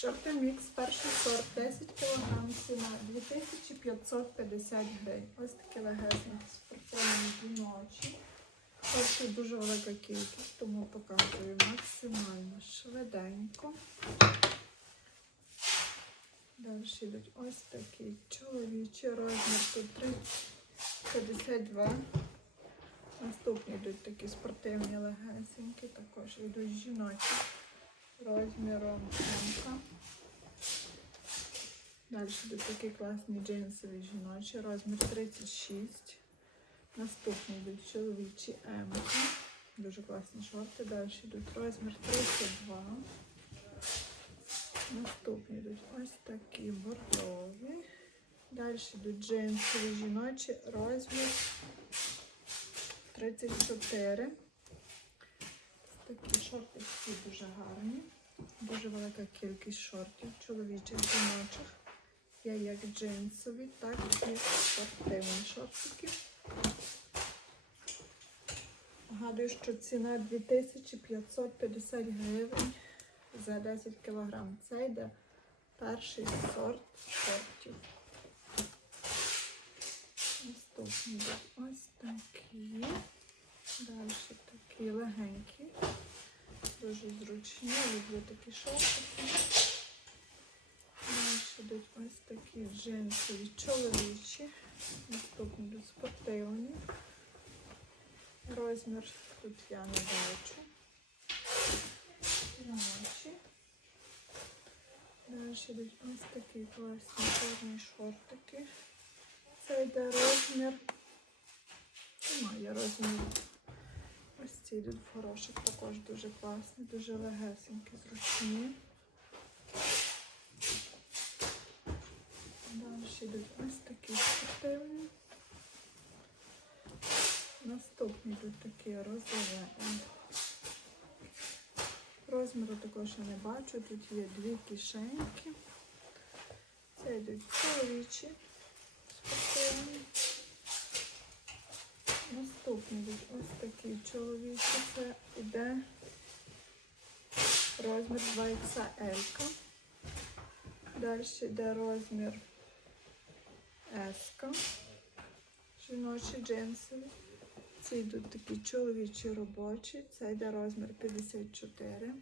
Шорти мікс, перший сорт, 10 кг, ціна 2550 гривень. Ось такі легесенькі спортивні жіночі. Шортів дуже велика кількість, тому показую максимально швиденько. Далі йдуть ось такі чоловічі розмір тут 3,52. Наступні йдуть такі спортивні легесенькі, також йдуть жіночі розміром М. Далі йдуть такі класні джинсові жіночі, розмір 36. Наступні йдуть чоловічі М. Дуже класні шорти. Далі йдуть розмір 32. Наступні йдуть ось такі бордові. Далі йдуть джинсові жіночі, розмір 34. Такі шорти всі дуже гарні. Дуже велика кількість шортів, чоловічих, жіночих. Є як джинсові, так і спортивні шортики. Нагадую, що ціна 2550 гривень за 10 кг. Це йде перший сорт шортів. Наступні йдуть ось такі. Далі такі легенькі. Дуже зручні. Люблю такі шортики. Далі йдуть ось такі джинсові чоловічі. Наступні йдуть спортивні. Розмір тут я не бачу. Жіночі. Далі йдуть ось такі класні чорні шортики. Це йде розмір. Немає розміру. Ці йдуть в хороших, також дуже класні, дуже легесенькі, зручні. Далі йдуть ось такі спортивні. Наступні йдуть такі розові. Розміру також я не бачу. Тут є дві кишеньки. Це йдуть чоловічі спортивні. Наступні йдуть ось такі чоловічі. Це йде розмір 2XL. Далі йде розмір S. Жіночі джинсові. Ці йдуть такі чоловічі робочі. Це йде розмір 54.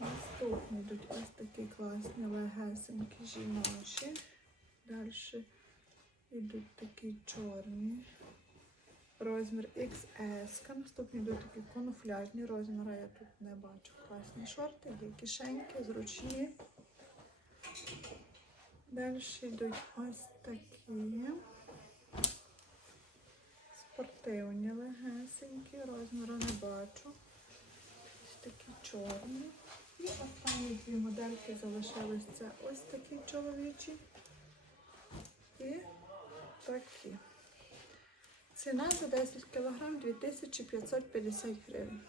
Наступні йдуть ось такі класні легесенькі жіночі. Далі йдуть такі чорні. Розмір XS. Наступні йдуть такі камуфляжні розміри. Я тут не бачу. Класні шорти, є кишеньки, зручні. Далі йдуть ось такі спортивні легесенькі, розміру не бачу. Ось такі чорні. І останні дві модельки залишились це ось такі чоловічі і Ціна за 10 кг 2550 гривень.